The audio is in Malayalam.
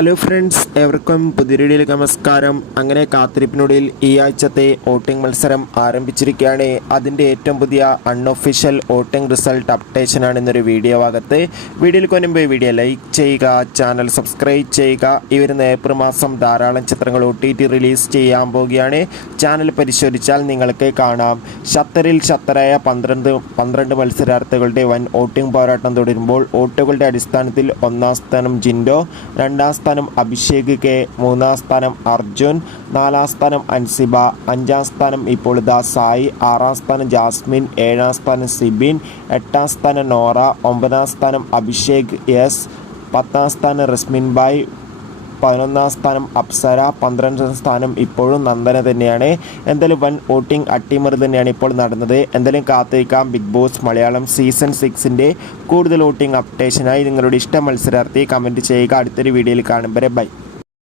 ഹലോ ഫ്രണ്ട്സ്, ഏവർക്കും പുതിയ വീഡിയോയിലേക്ക് നമസ്കാരം. അങ്ങനെ കാത്തിരിപ്പിനൊടുവിൽ ഈ ആഴ്ചത്തെ വോട്ടിംഗ് മത്സരം ആരംഭിച്ചിരിക്കുകയാണ്. അതിൻ്റെ ഏറ്റവും പുതിയ അൺഒഫീഷ്യൽ വോട്ടിംഗ് റിസൾട്ട് അപ്ഡേഷനാണ് ഇന്നൊരു വീഡിയോ ഭാഗത്ത്. വീഡിയോയിൽ കൊണ്ടുപോയി വീഡിയോ ലൈക്ക് ചെയ്യുക, ചാനൽ സബ്സ്ക്രൈബ് ചെയ്യുക. ഈ വരുന്ന ഏപ്രിൽ മാസം ധാരാളം ചിത്രങ്ങൾ OTT റിലീസ് ചെയ്യാൻ പോവുകയാണ്. ചാനൽ പരിശോധിച്ചാൽ നിങ്ങൾക്ക് കാണാം. ഷത്തറിൽ ഷത്തറായ 12 മത്സരാർത്ഥികളുടെ വൻ വോട്ടിംഗ് പോരാട്ടം തുടരുമ്പോൾ വോട്ടുകളുടെ അടിസ്ഥാനത്തിൽ ഒന്നാം സ്ഥാനം ജിൻഡോ, രണ്ടാം സ്ഥാനം അഭിഷേക് കെ, മൂന്നാം സ്ഥാനം അർജുൻ, നാലാം സ്ഥാനം അൻസിബ, അഞ്ചാം സ്ഥാനം ഇപ്പോൾ സായി, ആറാം സ്ഥാനം ജാസ്മിൻ, ഏഴാം സ്ഥാനം സിബിൻ, എട്ടാം സ്ഥാനം നോറ, ഒമ്പതാം സ്ഥാനം അഭിഷേക് എസ്, പത്താം സ്ഥാനം റസ്മിൻ ബായ്, 11ാം സ്ഥാനം അപ്സര, 12ാം സ്ഥാനം ഇപ്പോഴും നന്ദന തന്നെയാണ്. എന്തായാലും വൻ വോട്ടിംഗ് അട്ടിമറി തന്നെയാണ് ഇപ്പോൾ നടന്നത്. എന്തായാലും കാത്തിരിക്കാം. ബിഗ് ബോസ് മലയാളം സീസൺ 6ൻ്റെ കൂടുതൽ വോട്ടിംഗ് അപ്ഡേഷനായി നിങ്ങളുടെ ഇഷ്ട മത്സരാർത്ഥി കമൻറ്റ് ചെയ്യുക. അടുത്തൊരു വീഡിയോയിൽ കാണും വരെ ബൈ.